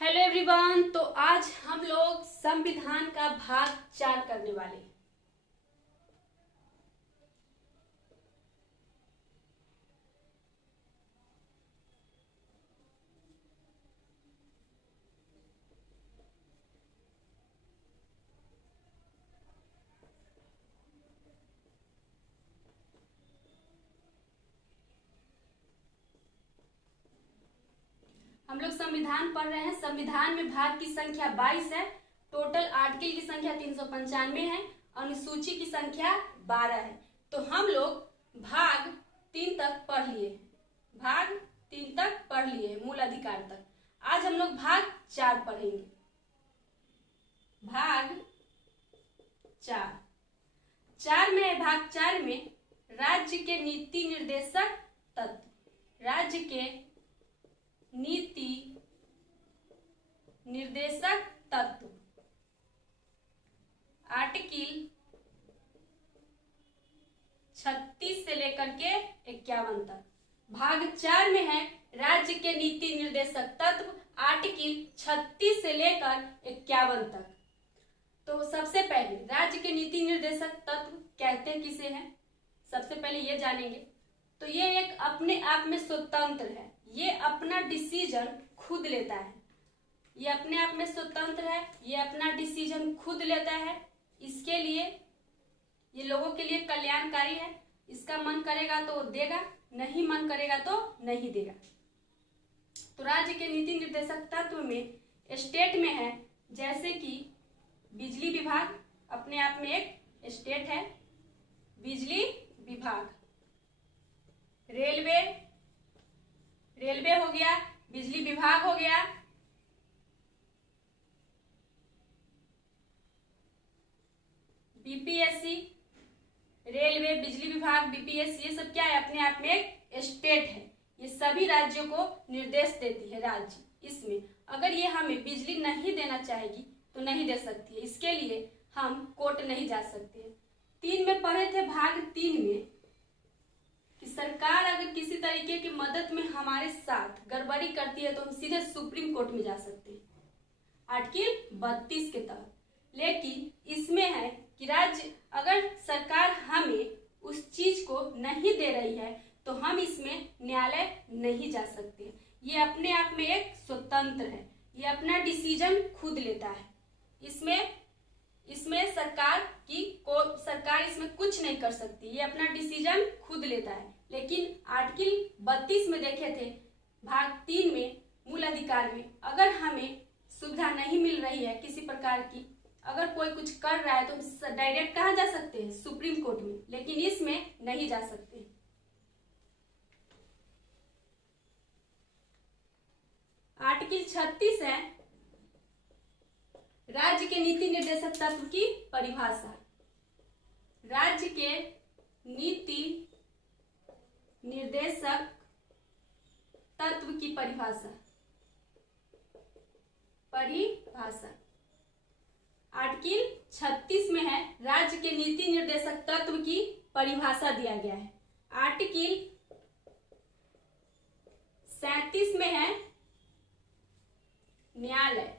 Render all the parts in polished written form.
Hello everyone. तो आज हम लोग संविधान का भाग 4 करने वाले हैं। हम लोग संविधान पढ़ रहे हैं। संविधान में भाग की संख्या 22 है। टोटल आर्टिकल की संख्या 395 है। अनुसूची की संख्या 12 है। तो हम लोग भाग 3 तक पढ़ लिए। भाग 3 तक पढ़ लिए, मूल अधिकार तक। आज हम लोग भाग 4 पढ़ेंगे। भाग 4 में है। भाग 4 में राज्य के नीति निर्देशक तत्व। राज्य के नीति निर्देशक तत्व आर्टिकल 36 से लेकर के 51 तक। भाग 4 में है राज्य के नीति निर्देशक तत्व आर्टिकल 36 से लेकर 51 तक। तो सबसे पहले राज्य के नीति निर्देशक तत्व कहते किसे हैं, सबसे पहले ये जानेंगे। तो ये एक अपने आप में स्वतंत्र है। ये अपना डिसीजन खुद लेता है। ये अपने आप में स्वतंत्र है। ये अपना डिसीजन खुद लेता है। इसके लिए ये लोगों के लिए कल्याणकारी है। इसका मन करेगा तो देगा, नहीं मन करेगा तो नहीं देगा। तो राज्य के नीति निर्देशक तत्व में स्टेट में है, जैसे कि बिजली विभाग अपने आप में एक स्टेट है। बिजली विभाग, रेलवे हो गया, बिजली विभाग हो गया। बीपीएससी, रेलवे, बिजली विभाग, बीपीएससी, ये सब क्या है, अपने आप में एक स्टेट है। ये सभी राज्यों को निर्देश देती है। राज्य इसमें अगर ये हमें बिजली नहीं देना चाहेगी तो नहीं दे सकती है। इसके लिए हम कोर्ट नहीं जा सकते। 3 में पढ़े थे। भाग 3 में कि सरकार अगर किसी तरीके की मदद में हमारे साथ गड़बड़ी करती है तो हम सीधे सुप्रीम कोर्ट में जा सकते हैं, आर्टिकल 32 के तहत। लेकिन इसमें है कि राज्य अगर सरकार हमें उस चीज को नहीं दे रही है तो हम इसमें न्यायालय नहीं जा सकते। ये अपने आप में एक स्वतंत्र है। ये अपना डिसीजन खुद लेता है। इसमें सरकार इसमें कुछ नहीं कर सकती। ये अपना डिसीजन खुद लेता है। लेकिन आर्टिकल 32 में देखे थे, भाग 3 में मूल अधिकार में, अगर हमें सुविधा नहीं मिल रही है किसी प्रकार की, अगर कोई कुछ कर रहा है तो हम डायरेक्ट कहाँ जा सकते हैं, सुप्रीम कोर्ट में। लेकिन इसमें नहीं जा सकते। आर्टिकल 36 है राज्य के नीति निर्देशक तत्व की परिभाषा। राज्य के नीति निर्देशक तत्व की परिभाषा। आर्टिकल 36 में है राज्य के नीति निर्देशक तत्व की परिभाषा दिया गया है। आर्टिकल 37 में है न्यायालय।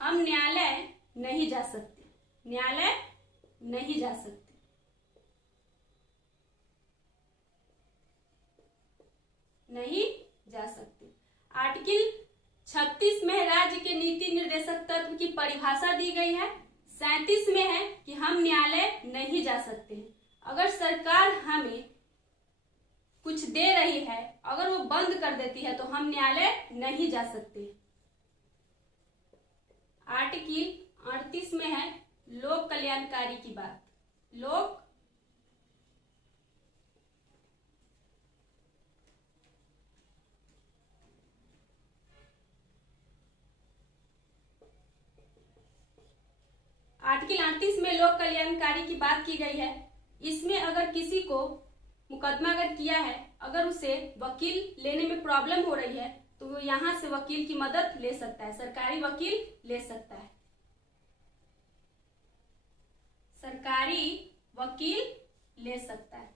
हम न्यायालय नहीं जा सकते। न्यायालय नहीं जा सकते। आर्टिकल 36 में राज्य के नीति निर्देशक तत्व की परिभाषा दी गई है। 37 में है कि हम न्यायालय नहीं जा सकते। अगर सरकार हमें कुछ दे रही है, अगर वो बंद कर देती है तो हम न्यायालय नहीं जा सकते। आर्टिकल 38 में है लोक कल्याणकारी की बात। आर्टिकल 38 में लोक कल्याणकारी की बात की गई है। इसमें अगर किसी को मुकदमा अगर किया है, अगर उसे वकील लेने में प्रॉब्लम हो रही है तो वो यहाँ से वकील की मदद ले सकता है। सरकारी वकील ले सकता है। सरकारी वकील ले सकता है।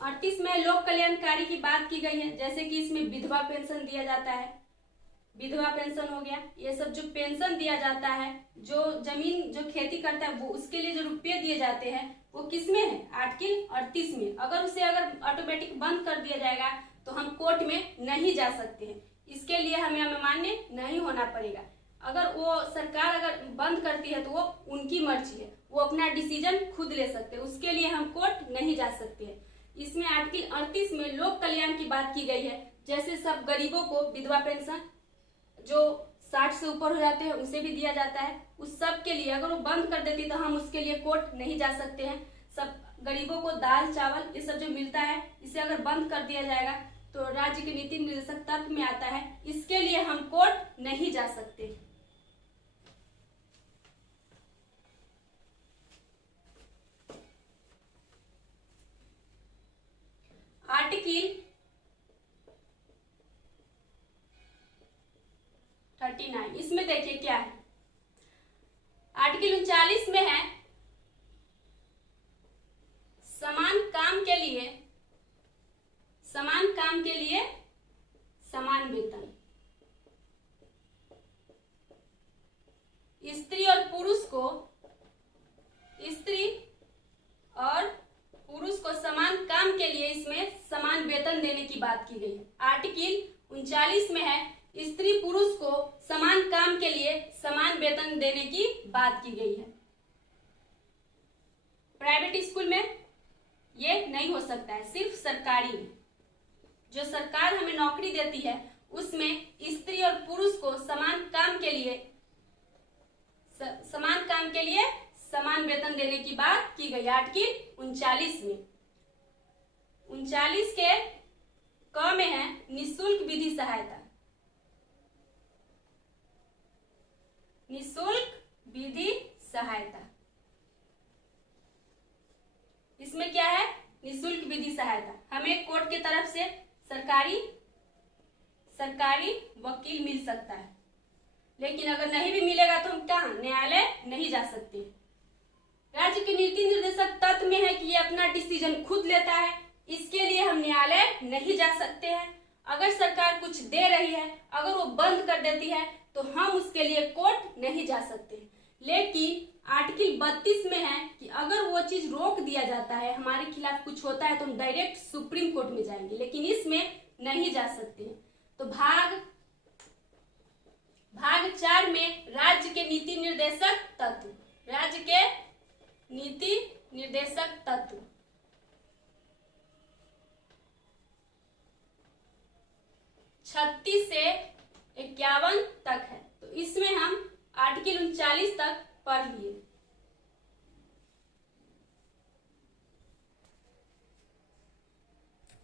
38 में लोक कल्याणकारी की बात की गई है, जैसे कि इसमें विधवा पेंशन दिया जाता है, विधवा पेंशन हो गया। ये सब जो पेंशन दिया जाता है, जो जमीन जो खेती करता है वो उसके लिए जो रुपये दिए जाते हैं वो किसमें है, आर्टिकल 38 में। अगर उसे ऑटोमेटिक बंद कर दिया जाएगा तो हम कोर्ट में नहीं जा सकते हैं, इसके लिए हमें अमान्य नहीं होना पड़ेगा। अगर वो सरकार अगर बंद करती है तो वो उनकी मर्जी है, वो अपना डिसीजन खुद ले सकते हैं, उसके लिए हम कोर्ट नहीं जा सकते हैं। इसमें आर्टिकल 38 में लोक कल्याण की बात की गई है, जैसे सब गरीबों को विधवा पेंशन जो 60 से ऊपर हो जाते हैं उसे भी दिया जाता है, उस सब के लिए अगर वो बंद कर देती तो हम उसके लिए कोर्ट नहीं जा सकते हैं। सब गरीबों को दाल चावल ये सब जो मिलता है इसे अगर बंद कर दिया जाएगा तो राज्य के नीति निर्देशक तत्व में आता है, इसके लिए हम कोर्ट नहीं जा सकते। आर्टिकल 39 इसमें देखिए क्या है, आर्टिकल 39 में है समान काम के लिए समान वेतन। स्त्री और पुरुष को समान काम के लिए इसमें समान वेतन देने की बात की गई है। आर्टिकल 39 में है स्त्री पुरुष को समान काम के लिए समान वेतन देने की बात की गई है। प्राइवेट स्कूल में ये नहीं हो सकता है, सिर्फ सरकारी में जो सरकार हमें नौकरी देती है उसमें स्त्री और पुरुष को समान काम के लिए समान वेतन देने की बात की गई। आर्टिकल 39 में 39 के क में है निःशुल्क विधि सहायता। निःशुल्क विधि सहायता इसमें क्या है, निःशुल्क विधि सहायता हमें कोर्ट की तरफ से सरकारी वकील मिल सकता है, लेकिन अगर नहीं भी मिलेगा तो हम कहाँ, न्यायालय नहीं जा सकते। राज्य के नीति निर्देशक तत्व में है कि ये अपना डिसीजन खुद लेता है, इसके लिए हम न्यायालय नहीं जा सकते हैं। अगर सरकार कुछ दे रही है, अगर वो बंद कर देती है तो हम उसके लिए कोर्ट नहीं जा सकते। लेकिन आर्टिकल 32 में है कि अगर वो चीज रोक दिया जाता है, हमारे खिलाफ कुछ होता है तो हम डायरेक्ट सुप्रीम कोर्ट में जाएंगे, लेकिन इसमें नहीं जा सकते। तो भाग 4 में राज्य के नीति निर्देशक तत्व, राज्य के नीति निर्देशक तत्व 36 से 51 तक है। तो इसमें हम आर्टिकल 39 तक पढ़ लिए।